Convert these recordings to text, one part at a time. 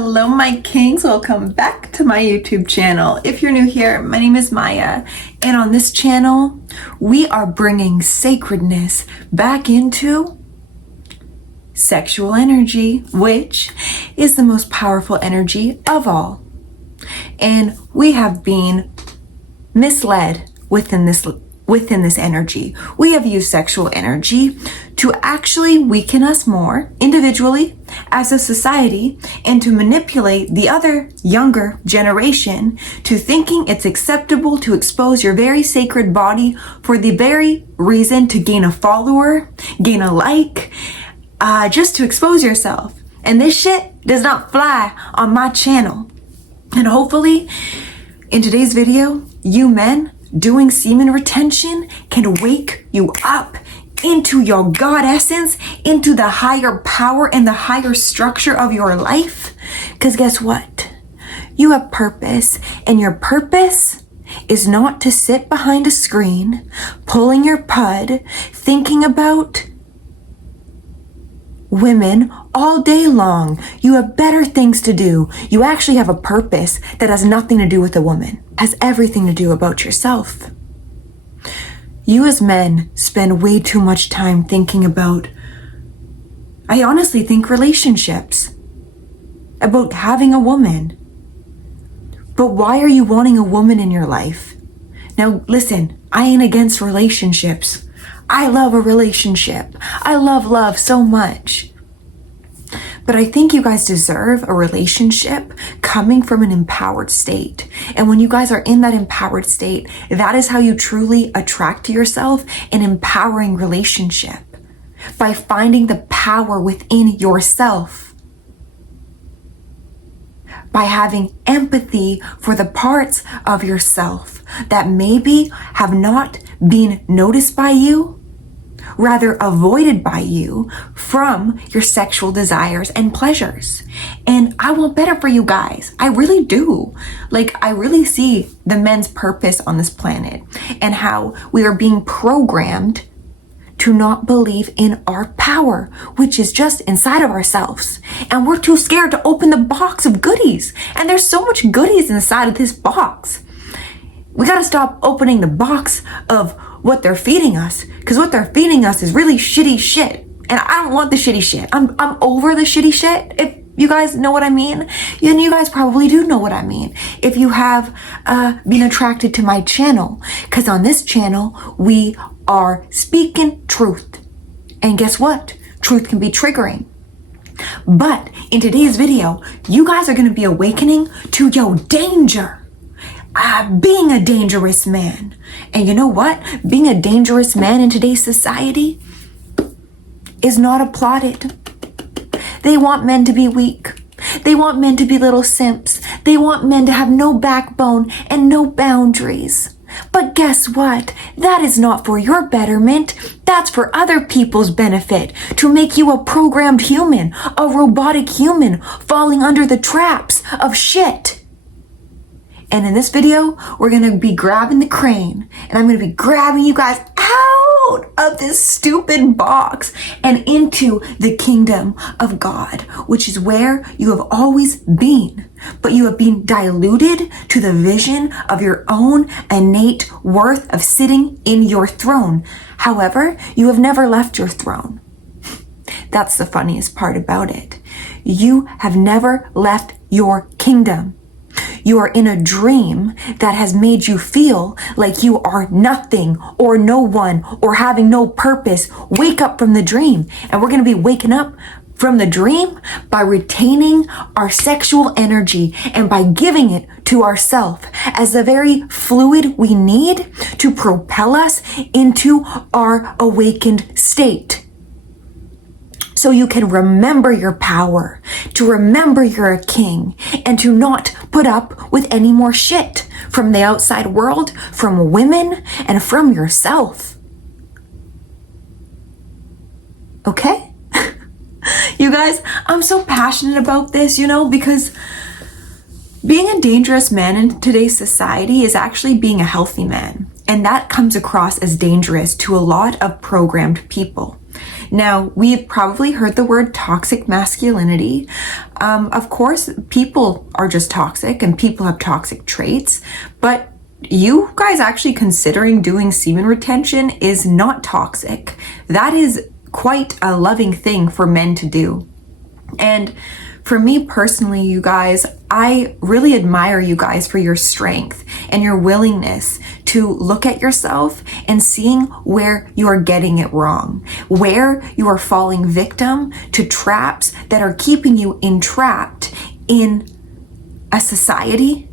Hello my kings, welcome back to my YouTube channel. If you're new here, my name is Maya, and on this channel we are bringing sacredness back into sexual energy, which is the most powerful energy of all. And we have been misled within this energy. We have used sexual energy to actually weaken us more individually as a society and to manipulate the other younger generation to thinking it's acceptable to expose your very sacred body for the very reason to gain a follower, gain a like, just to expose yourself. And this shit does not fly on my channel. And hopefully in today's video, you men doing semen retention can wake you up into your God essence, into the higher power and the higher structure of your life. Because guess what? You have purpose, and your purpose is not to sit behind a screen, pulling your pud, thinking about women all day long. You have better things to do. You actually have a purpose that has nothing to do with a woman. It has everything to do about yourself. You as men spend way too much time thinking about, I honestly think, relationships, about having a woman. But why are you wanting a woman in your life? Now listen, I ain't against relationships. I love a relationship. I love love so much. But I think you guys deserve a relationship coming from an empowered state. And when you guys are in that empowered state, that is how you truly attract to yourself an empowering relationship. By finding the power within yourself. By having empathy for the parts of yourself that maybe have not been noticed by you, rather avoided by you from your sexual desires and pleasures. And I want better for you guys. I really do. I really see the men's purpose on this planet and how we are being programmed to not believe in our power, which is just inside of ourselves. And we're too scared to open the box of goodies. And there's so much goodies inside of this box. We gotta stop opening the box of what they're feeding us, because what they're feeding us is really shitty shit. And I don't want the shitty shit. I'm over the shitty shit. If you guys know what I mean, and you guys probably do know what I mean. If you have been attracted to my channel, because on this channel, we are speaking truth. And guess what? Truth can be triggering. But in today's video, you guys are going to be awakening to your danger. Being a dangerous man. And you know what? Being a dangerous man in today's society is not applauded. They want men to be weak. They want men to be little simps. They want men to have no backbone and no boundaries. But guess what? That is not for your betterment. That's for other people's benefit, to make you a programmed human, a robotic human, falling under the traps of shit. And in this video, we're going to be grabbing the crane, and I'm going to be grabbing you guys out of this stupid box and into the kingdom of God, which is where you have always been. But you have been diluted to the vision of your own innate worth of sitting in your throne. However, you have never left your throne. That's the funniest part about it. You have never left your kingdom. You are in a dream that has made you feel like you are nothing or no one or having no purpose. Wake up from the dream. And we're going to be waking up from the dream by retaining our sexual energy and by giving it to ourselves as the very fluid we need to propel us into our awakened state. So you can remember your power, to remember you're a king, and to not put up with any more shit from the outside world, from women, and from yourself. Okay? You guys, I'm so passionate about this, because being a dangerous man in today's society is actually being a healthy man. And that comes across as dangerous to a lot of programmed people. Now, we've probably heard the word toxic masculinity. Of course, people are just toxic and people have toxic traits, but you guys actually considering doing semen retention is not toxic. That is quite a loving thing for men to do. And for me personally, you guys, I really admire you guys for your strength and your willingness to look at yourself and seeing where you are getting it wrong, where you are falling victim to traps that are keeping you entrapped in a society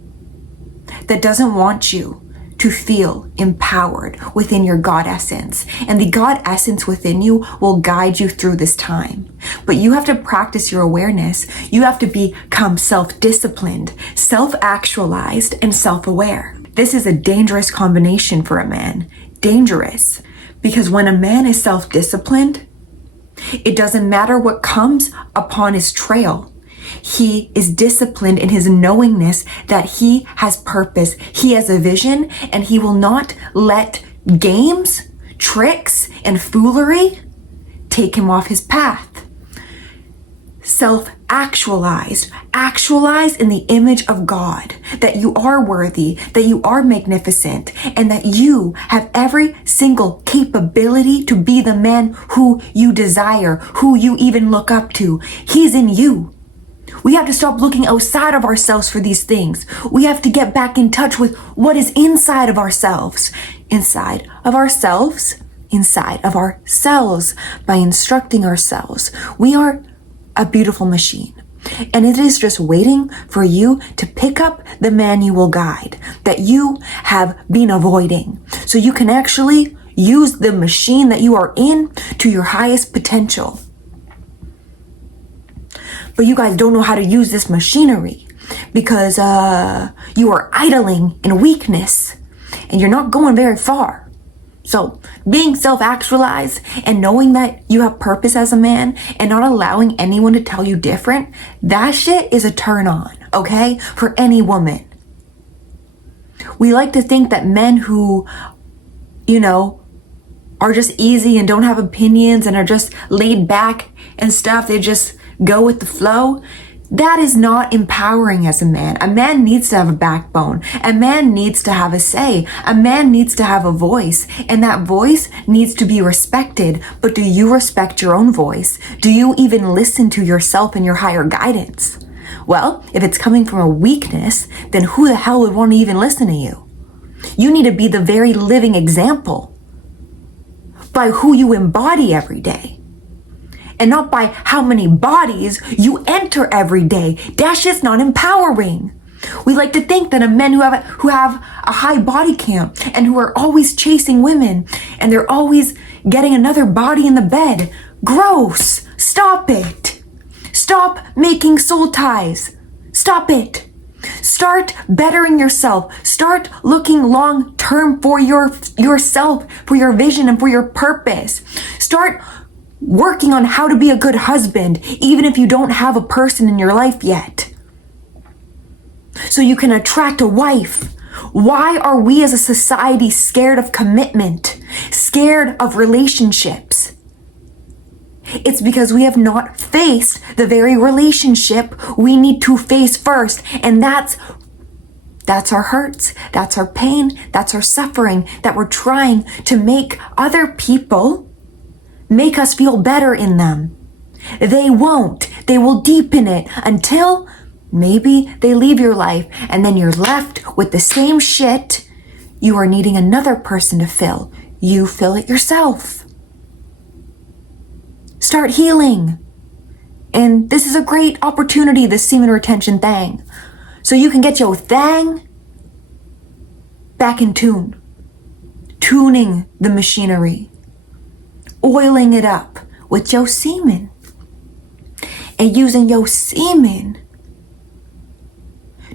that doesn't want you to feel empowered within your God essence. And the God essence within you will guide you through this time. But you have to practice your awareness. You have to become self-disciplined, self-actualized, and self-aware. This is a dangerous combination for a man. Dangerous. Because when a man is self-disciplined, it doesn't matter what comes upon his trail. He is disciplined in his knowingness that he has purpose, he has a vision, and he will not let games, tricks, and foolery take him off his path. Self-actualized, actualized in the image of God, that you are worthy, that you are magnificent, and that you have every single capability to be the man who you desire, who you even look up to. He's in you. We have to stop looking outside of ourselves for these things. We have to get back in touch with what is inside of ourselves. Inside of ourselves, inside of ourselves, by instructing ourselves. We are a beautiful machine. And it is just waiting for you to pick up the manual guide that you have been avoiding. So you can actually use the machine that you are in to your highest potential. But you guys don't know how to use this machinery because you are idling in weakness and you're not going very far. So being self-actualized and knowing that you have purpose as a man and not allowing anyone to tell you different, that shit is a turn on, okay? For any woman. We like to think that men who, are just easy and don't have opinions and are just laid back and stuff, they just go with the flow. That is not empowering as a man. A man needs to have a backbone. A man needs to have a say. A man needs to have a voice. And that voice needs to be respected. But do you respect your own voice? Do you even listen to yourself and your higher guidance? Well, if it's coming from a weakness, then who the hell would want to even listen to you? You need to be the very living example by who you embody every day. And not by how many bodies you enter every day. That shit's not empowering. We like to think that men who have a high body count and who are always chasing women and they're always getting another body in the bed. Gross. Stop it. Stop making soul ties. Stop it. Start bettering yourself. Start looking long term for yourself, for your vision and for your purpose. Start working on how to be a good husband, even if you don't have a person in your life yet. So you can attract a wife. Why are we as a society scared of commitment, scared of relationships? It's because we have not faced the very relationship we need to face first. And that's our hurts, that's our pain, that's our suffering that we're trying to make other people make us feel better in them. They won't. They will deepen it until maybe they leave your life and then you're left with the same shit you are needing another person to fill. You fill it yourself. Start healing. And this is a great opportunity, this semen retention thing. So you can get your thing back in tune. Tuning the machinery. Oiling it up with your semen and using your semen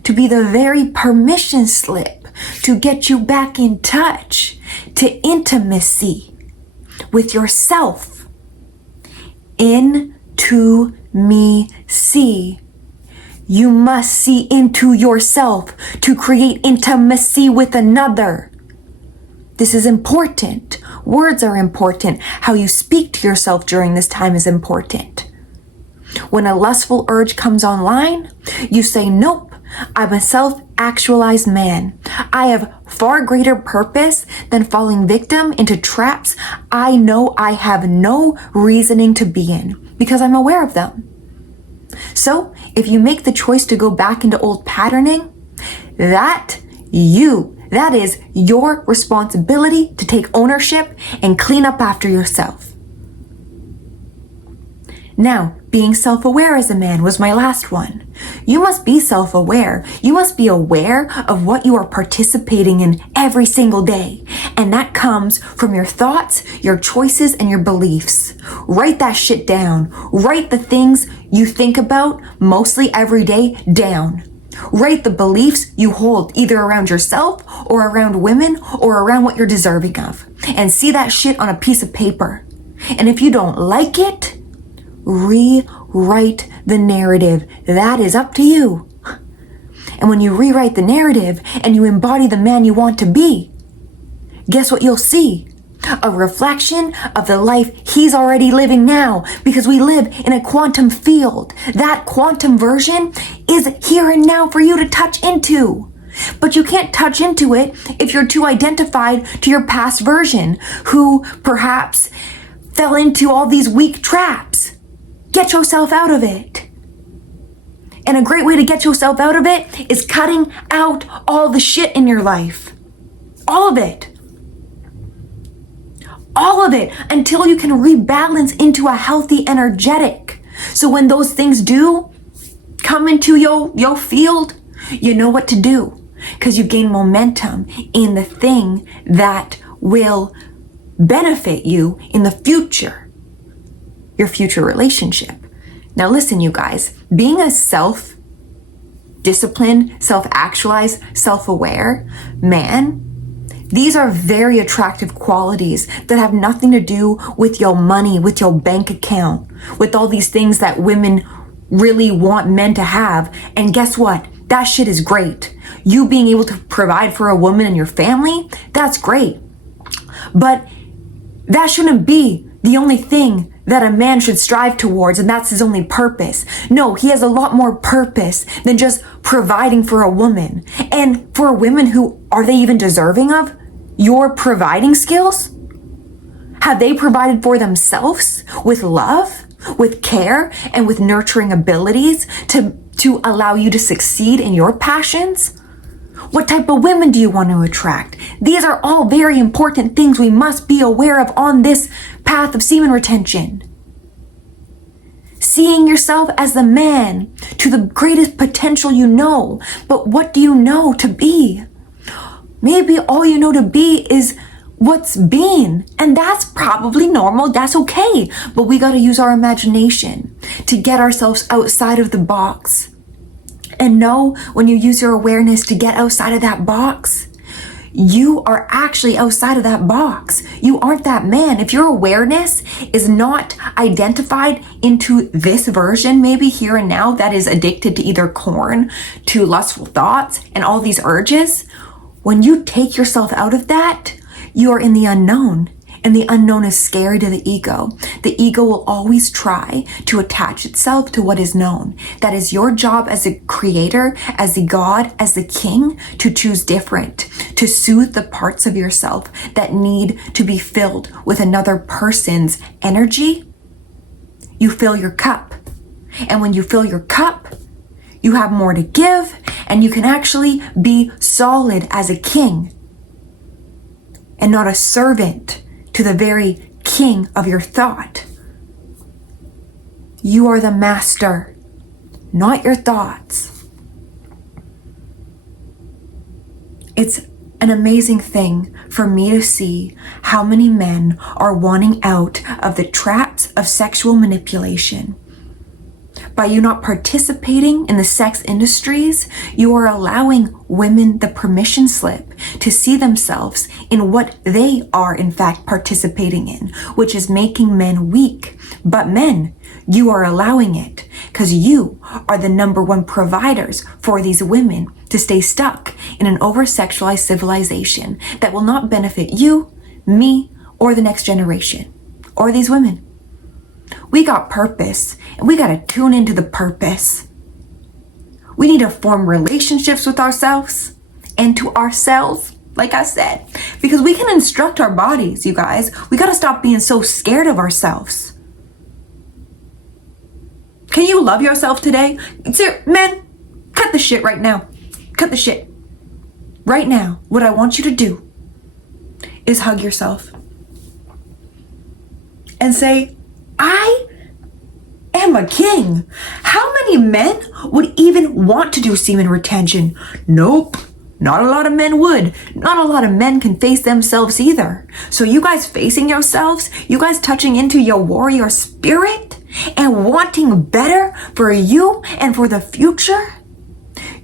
to be the very permission slip to get you back in touch to intimacy with yourself. Into me see. You must see into yourself to create intimacy with another. This is important. Words are important. How you speak to yourself during this time is important. When a lustful urge comes online, you say, nope, I'm a self-actualized man. I have far greater purpose than falling victim into traps I know I have no reasoning to be in because I'm aware of them. So if you make the choice to go back into old patterning, that is your responsibility to take ownership and clean up after yourself. Now, being self-aware as a man was my last one. You must be self-aware. You must be aware of what you are participating in every single day. And that comes from your thoughts, your choices, and your beliefs. Write that shit down. Write the things you think about mostly every day down. Write the beliefs you hold either around yourself or around women or around what you're deserving of. And see that shit on a piece of paper. And if you don't like it, rewrite the narrative. That is up to you. And when you rewrite the narrative and you embody the man you want to be, guess what you'll see? A reflection of the life he's already living now, because we live in a quantum field. That quantum version is here and now for you to touch into. But you can't touch into it if you're too identified to your past version, who perhaps fell into all these weak traps. Get yourself out of it. And a great way to get yourself out of it is cutting out all the shit in your life. All of it. All of it, until you can rebalance into a healthy energetic. So when those things do come into your field, you know what to do, because you gain momentum in the thing that will benefit you in the future. Your future relationship. Now listen, you guys, being a self-disciplined, self-actualized, self-aware man, these are very attractive qualities that have nothing to do with your money, with your bank account, with all these things that women really want men to have. And guess what? That shit is great. You being able to provide for a woman and your family, that's great. But that shouldn't be the only thing that a man should strive towards, and that's his only purpose. No, he has a lot more purpose than just providing for a woman. And for women, who are they even deserving of your providing skills? Have they provided for themselves with love, with care, and with nurturing abilities to allow you to succeed in your passions? What type of women do you want to attract? These are all very important things we must be aware of on this path of semen retention. Seeing yourself as the man to the greatest potential you know. But what do you know to be? Maybe all you know to be is what's been. And that's probably normal. That's okay. But we got to use our imagination to get ourselves outside of the box. And know, when you use your awareness to get outside of that box, you are actually outside of that box. You aren't that man. If your awareness is not identified into this version, maybe here and now, that is addicted to either corn, to lustful thoughts, and all these urges, when you take yourself out of that, you are in the unknown. And the unknown is scary to the ego. The ego will always try to attach itself to what is known. That is your job as a creator, as the God, as the king, to choose different, to soothe the parts of yourself that need to be filled with another person's energy. You fill your cup. And when you fill your cup, you have more to give, and you can actually be solid as a king and not a servant to the very king of your thought. You are the master, not your thoughts. It's an amazing thing for me to see how many men are wanting out of the traps of sexual manipulation. By you not participating in the sex industries, you are allowing women the permission slip to see themselves in what they are in fact participating in, which is making men weak. But men, you are allowing it because you are the number one providers for these women to stay stuck in an over-sexualized civilization that will not benefit you, me, or the next generation or these women. We got purpose, and we got to tune into the purpose. We need to form relationships with ourselves and to ourselves, like I said, because we can instruct our bodies, you guys. We got to stop being so scared of ourselves. Can you love yourself today? Men, cut the shit right now. Cut the shit. Right now, what I want you to do is hug yourself and say, I am a king. How many men would even want to do semen retention? Nope. Not a lot of men would. Not a lot of men can face themselves either. So you guys facing yourselves, you guys touching into your warrior spirit and wanting better for you and for the future,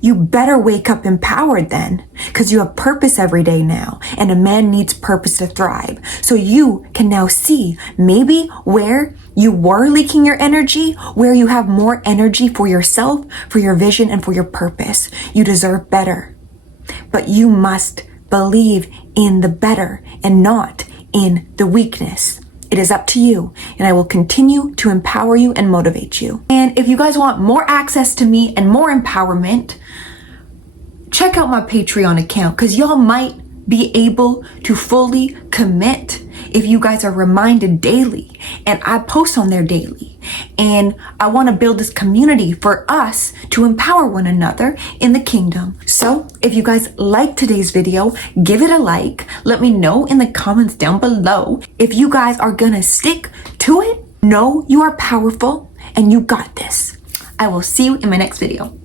you better wake up empowered then, because you have purpose every day now, and a man needs purpose to thrive. So you can now see maybe where you were leaking your energy, where you have more energy for yourself, for your vision, and for your purpose. You deserve better. But you must believe in the better and not in the weakness. It is up to you, and I will continue to empower you and motivate you. And if you guys want more access to me and more empowerment, check out my Patreon account, because y'all might be able to fully commit if you guys are reminded daily, and I post on there daily. And I want to build this community for us to empower one another in the kingdom. So if you guys like today's video, give it a like. Let me know in the comments down below if you guys are gonna stick to it. Know you are powerful and you got this. I will see you in my next video.